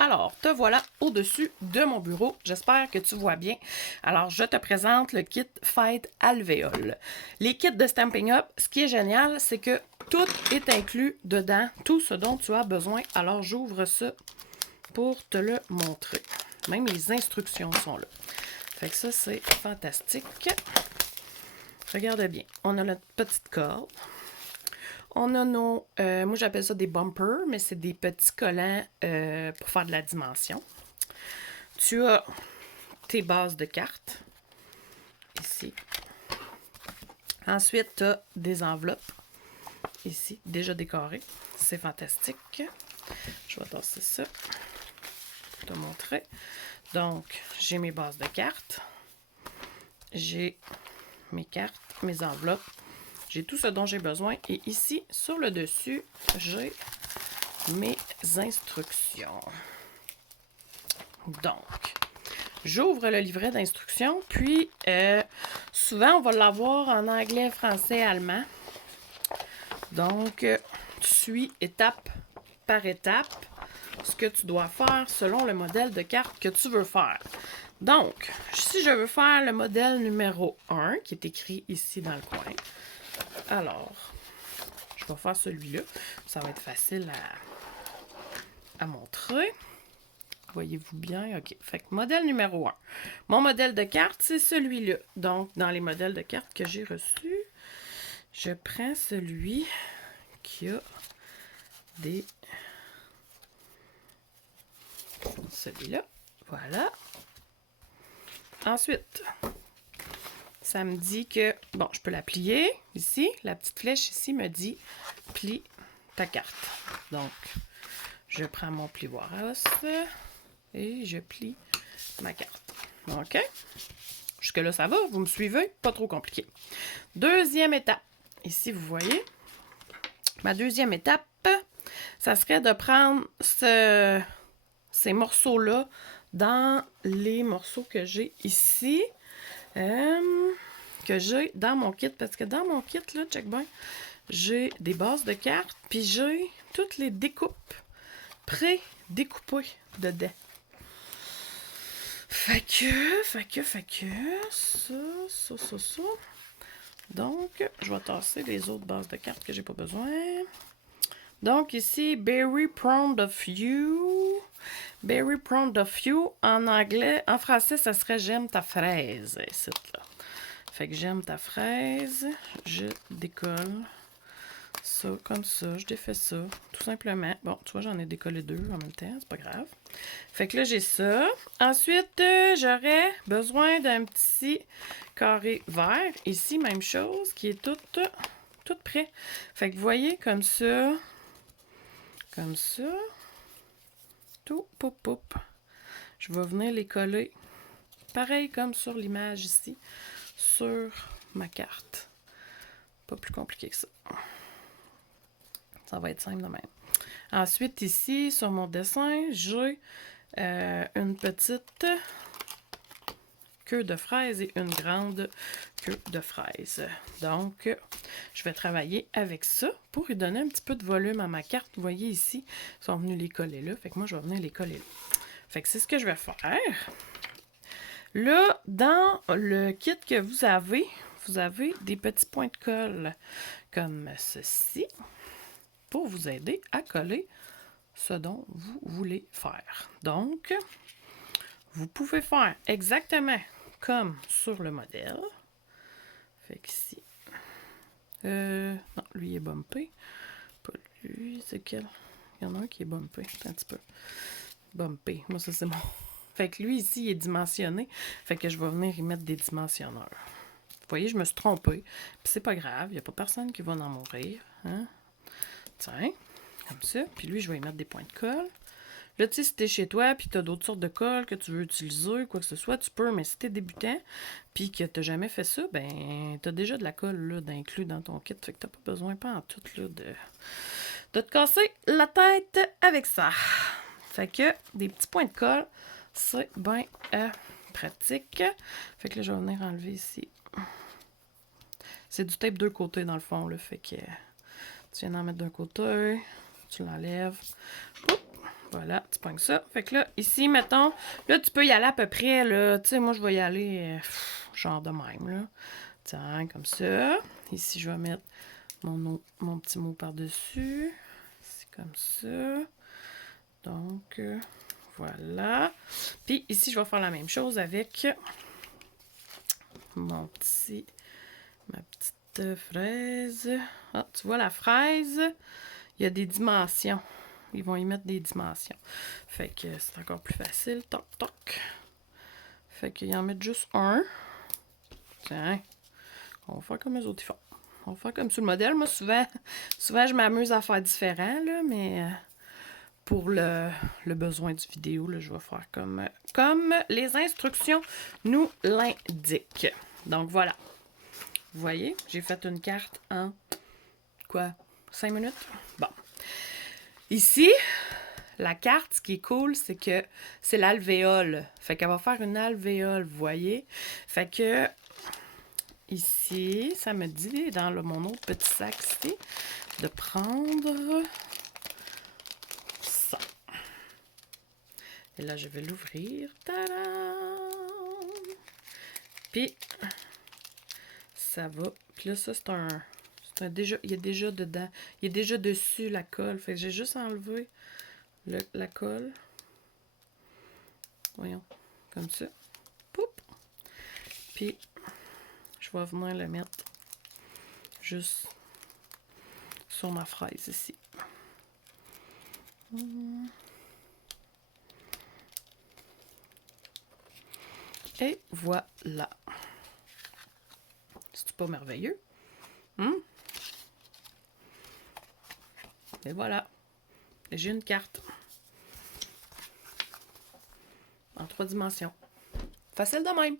Alors, te voilà au-dessus de mon bureau. J'espère que tu vois bien. Alors, je te présente le kit Fête Alvéole. Les kits de Stampin' Up, ce qui est génial, c'est que tout est inclus dedans, tout ce dont tu as besoin. Alors, j'ouvre ça pour te le montrer. Même les instructions sont là. Fait que ça, c'est fantastique. Regarde bien. On a notre petite corde. On a nos, moi j'appelle ça des bumpers, mais c'est des petits collants pour faire de la dimension. Tu as tes bases de cartes, ici. Ensuite, tu as des enveloppes, ici, déjà décorées. C'est fantastique. Je vais tasser ça pour te montrer. Donc, j'ai mes bases de cartes. J'ai mes cartes, mes enveloppes. J'ai tout ce dont j'ai besoin. Et ici, sur le dessus, j'ai mes instructions. Donc, j'ouvre le livret d'instructions. Puis, souvent, on va l'avoir en anglais, français, allemand. Donc, tu suis étape par étape ce que tu dois faire selon le modèle de carte que tu veux faire. Donc, si je veux faire le modèle numéro 1, qui est écrit ici dans le coin, alors, je vais faire celui-là. Ça va être facile à montrer. Voyez-vous bien? OK. Fait que modèle numéro 1. Mon modèle de carte, c'est celui-là. Donc, dans les modèles de cartes que j'ai reçus, je prends celui qui a des... Celui-là. Voilà. Ensuite, ça me dit que, bon, je peux la plier ici. La petite flèche ici me dit plie ta carte. Donc, je prends mon plioir à os et je plie ma carte. OK? Jusque-là, ça va? Vous me suivez? Pas trop compliqué. Deuxième étape. Ici, vous voyez, ma deuxième étape, ça serait de prendre ces morceaux-là dans les morceaux que j'ai ici. Que j'ai dans mon kit. Parce que dans mon kit, là, check bien, j'ai des bases de cartes, puis j'ai toutes les découpes pré-découpées dedans. Fait que, ça. Donc, je vais tasser les autres bases de cartes que j'ai pas besoin. Donc, ici, Very Proud of You. Very Proud of You, en anglais, en français, ça serait J'aime ta fraise. Ici, là. Fait que j'aime ta fraise, je décolle ça comme ça, je défais ça, tout simplement. Bon, tu vois, j'en ai décollé deux en même temps, c'est pas grave. Fait que là, j'ai ça. Ensuite, j'aurais besoin d'un petit carré vert. Ici, même chose, qui est tout prêt. Fait que vous voyez, comme ça, tout, poup. Je vais venir les coller, pareil comme sur l'image ici, sur ma carte. Pas plus compliqué que ça. Ça va être simple de même. Ensuite, ici, sur mon dessin, j'ai une petite queue de fraise et une grande queue de fraise. Donc, je vais travailler avec ça pour lui donner un petit peu de volume à ma carte. Vous voyez ici, ils sont venus les coller là. Fait que moi, je vais venir les coller là. Fait que c'est ce que je vais faire. Là, dans le kit que vous avez des petits points de colle comme ceci pour vous aider à coller ce dont vous voulez faire. Donc, vous pouvez faire exactement comme sur le modèle. Fait qu'ici, non, lui est bumpé. Pas lui, c'est quel? Il y en a un qui est bumpé, un petit peu. Bumpé, moi ça c'est mon... Fait que lui ici, il est dimensionné. Fait que je vais venir y mettre des dimensionneurs. Vous voyez, je me suis trompée. Puis c'est pas grave, il n'y a pas personne qui va en mourir. Hein? Tiens, comme ça. Puis lui, je vais y mettre des points de colle. Là, tu sais, si t'es chez toi, puis t'as d'autres sortes de colle que tu veux utiliser, quoi que ce soit, tu peux, mais si t'es débutant, puis que t'as jamais fait ça, ben, t'as déjà de la colle, là, d'inclus dans ton kit. Fait que t'as pas besoin, pas en tout, là, de te casser la tête avec ça. Fait que, des petits points de colle, c'est bien pratique. Fait que là, je vais venir enlever ici. C'est du tape deux côtés, dans le fond, là. Fait que tu viens d'en mettre d'un côté, tu l'enlèves. Voilà, tu pognes ça. Fait que là, ici, mettons, là, tu peux y aller à peu près, là. Tu sais, moi, je vais y aller genre de même, là. Tiens, comme ça. Ici, je vais mettre mon petit mot par-dessus. C'est comme ça. Donc, voilà. Puis ici, je vais faire la même chose avec ma petite fraise. Ah, tu vois, la fraise, il y a des dimensions. Ils vont y mettre des dimensions. Fait que c'est encore plus facile. Toc, toc. Fait qu'ils en mettent juste un. Tiens. On va faire comme eux autres ils font. On va faire comme sur le modèle. Moi, souvent je m'amuse à faire différent, là, mais pour le besoin du vidéo, là, je vais faire comme les instructions nous l'indiquent. Donc, voilà. Vous voyez, j'ai fait une carte en, quoi, 5 minutes? Bon. Ici, la carte, ce qui est cool, c'est que c'est l'alvéole. Fait qu'elle va faire une alvéole, vous voyez? Fait que, ici, ça me dit, dans mon autre petit sac ici, de prendre ça. Et là, je vais l'ouvrir. Tadam! Puis, ça va. Puis là, ça, c'est un déjà, il y a déjà dedans. Il y a déjà dessus la colle. Fait que j'ai juste enlevé la colle. Voyons. Comme ça. Poup! Puis, je vais venir le mettre juste sur ma fraise ici. Et voilà. C'est pas merveilleux? Et voilà. J'ai une carte. En 3 dimensions. Facile de même.